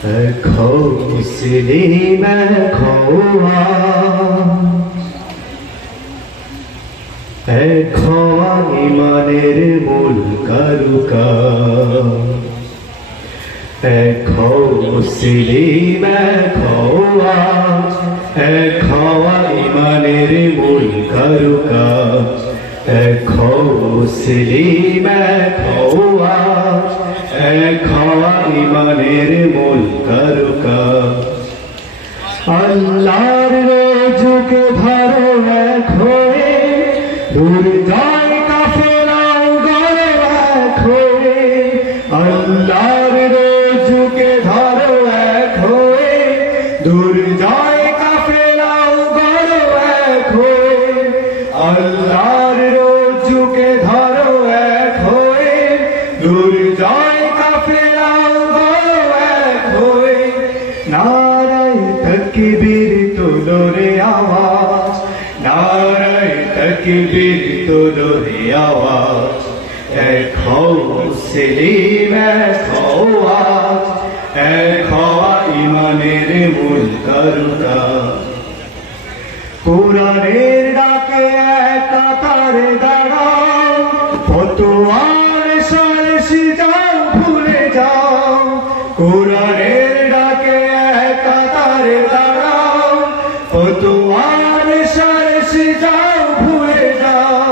Echo Muslim, echo imaner mul karukaজ echo Muslim, echo imaner mul karukaজ echo Muslim, echo imaner mul karukaজ আল্লাহর রোজকে ধরো এক হয়ে দূর যায় কাফেরাও গড়ে এক হয়ে আল্লাহর রোজকে ধরো এক হয়ে দূর যায় কাফেরাও গড়ে এক হয়ে আল্লাহর রোজকে ধরো এক হয়ে দূর যায় কাফেরাও গড়ে এক হয়ে নারায়ে তকবীর তোলো রে আওয়াজ নারায়ে তকবীর তোলো রে আওয়াজ echo Muslim, echo ইমানের মূল কারুকাজ কোরআনের ডাকে এক কাতারে দাঁড়াও ফতোয়ার সারসি যাও ভুলে যাও কোরআনের ডাকে এক কাতারে দাঁড়াও ফতোয়ার সারসি যাও ভুলে যাও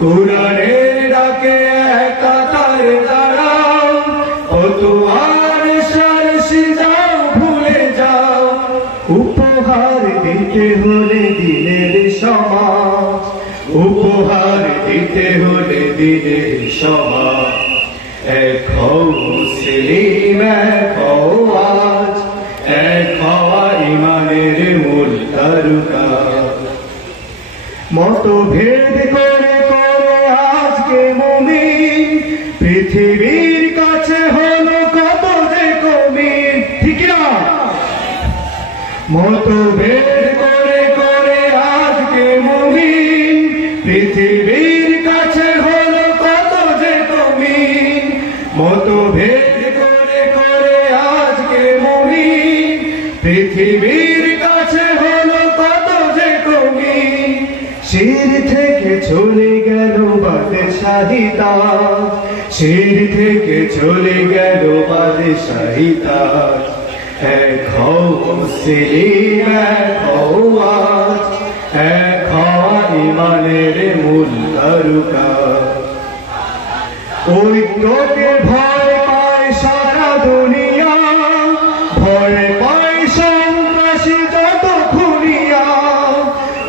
কোরআনের ডাকে এক কাতারে দাঁড়াও ফতোয়ার সারসি যাও ভুলে যাও উপহার দিতে হলে দিনের সমাজ উপহার দিতে হলে দিনের সমাজ echo Muslim, echo ইমানের মূল কারুকাজ মতভেদ করে করে আজকে মুমিন পৃথিবীর কাছে হলো কত যে কমি ঠিক না মতভেদ করে করে আজকে মুমিন পৃথিবীর কাছে হলো কত যে কমি মতভেদ করে করে আজকে মুমিন পৃথিবীর কাছে হলো কত যে কমি শির থেকে চলে গেল বাদশাহিতাজ শির থেকে চলে গেল বাদশাহিতাজ echo Muslim, echo ইমানের মূল কারুকাজ ঐক্যকে ভয় পায় সারা দুনিয়া ভয় পায় সন্ত্রাসী যত খুনিয়া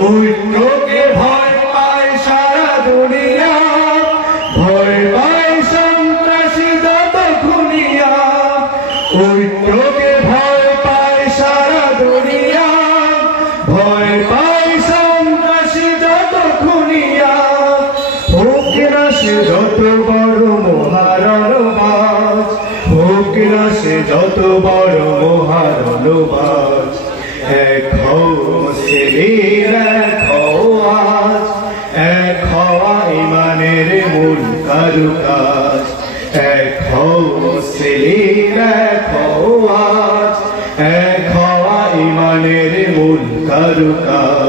ঐক্যকে ভয় পায় সারা দুনিয়া ভয় পায় সন্ত্রাসী যত খুনিয়া ঐক্যকে ভয় পায় সারা দুনিয়া ভয় পায় সন্ত্রাসী যত খুনিয়া হোক না সে যত বড় মহারণবাজ হোক না সে যত বড় মহারণবাজ echo Muslim, echo ইমানের মূল কারুকাজ echo Muslim, echo ইমানের মূল কারুকাজ